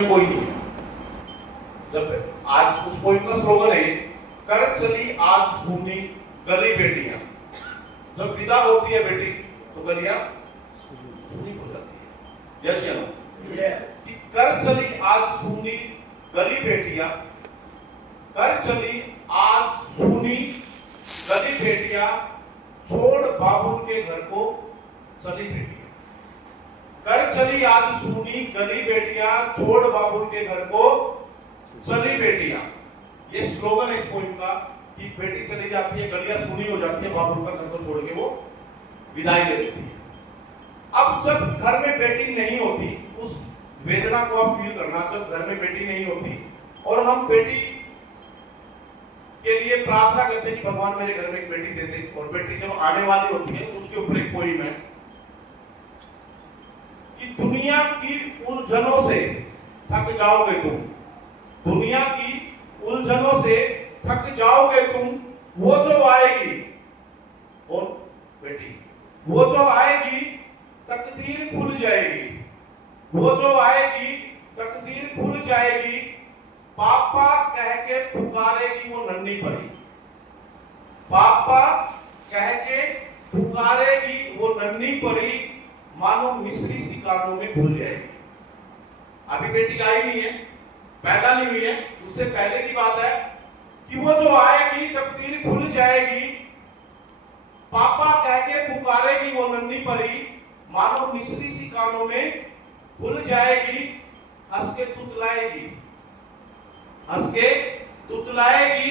कोई नहीं है। जब आज उस पॉइंट का स्लोगन है कर चली आज सुनी गली बेटियां, जब विदा होती है बेटी तो गलियां सुनी हो जाती है। यस या नो? यस। कर चली आज सुनी गली बेटियां, कर चली आज सुनी गली बेटियां, छोड़ बाबुल के घर को चली बेटियां। कर चली आज सुनी गली बेटियां, छोड़ बाबुल के घर को चली बेटियां। ये स्लोगन है इस पॉइंट का कि बेटी चली जाती है, गलियां सुनी हो जाती है, बाबुल का घर को छोड़ के वो विदाई ले लेती है। अब जब घर में बेटी नहीं होती, उस वेदना को आप फील करना। जब घर में बेटी नहीं होती और हम बेटी के लिए प्रार्थना करते हैं कि भगवान मेरे घर में एक बेटी दे दे, और बेटी जब आने वाली होती है उसके ऊपर एक पोइम है कि दुनिया की उलझनों से थक जाओगे तुम, दुनिया की उलझनों से थक जाओगे तुम, वो जो आएगी, कौन? बेटी। वो जो आएगी तकदीर खुल जाएगी, वो जो आएगी तकदीर खुल जाएगी, पापा कह के पुकारेगी वो नन्ही परी, पापा कह के पुकारेगी वो नन्ही परी, मानो मिस्री सी कानों में घुल जाएगी। अभी बेटी आई नहीं है, पैदा नहीं हुई है, उससे पहले की बात है कि वो जो आएगी तकदीर खुल जाएगी, पापा कह के पुकारेगी वो नन्ही परी, मानो मिस्री सी कानों में घुल जाएगी, हंस के तुतलाएगी, हंस के तुतलाएगी,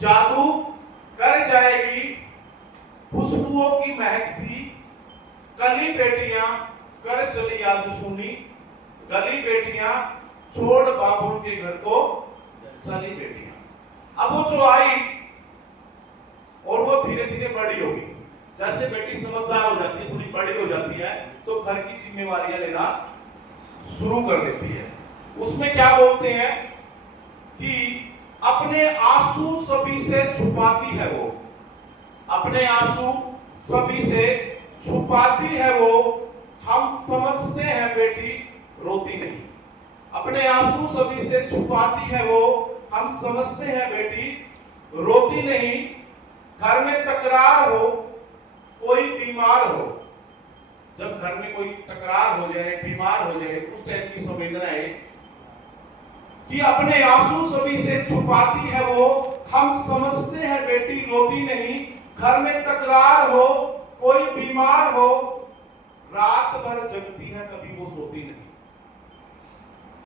जादू कर जाएगी, खुशबुओं की महकती गली बेटियां, कर चली आज सुनी गली बेटियां, छोड़ बाबुल के घर को चली बेटियां। अब वो जो आई और वो धीरे धीरे बड़ी होगी, जैसे बेटी समझदार हो जाती है, थोड़ी बड़ी हो जाती है, तो घर की जिम्मेवारियां लेना शुरू कर देती है। उसमें क्या बोलते हैं कि अपने आंसू सभी से छुपाती है वो, अपने आंसू सभी से छुपाती है वो, हम समझते हैं बेटी रोती नहीं। अपने आंसू सभी से छुपाती है वो, हम समझते हैं बेटी रोती नहीं। घर में तकरार हो, कोई बीमार हो, जब घर में कोई तकरार हो जाए, बीमार हो जाए, उस टाइप की संवेदना है कि अपने आंसू सभी से छुपाती है वो, हम समझते हैं बेटी रोती नहीं। घर में तकरार हो, कोई बीमार हो, रात भर जगती है, कभी वो सोती नहीं।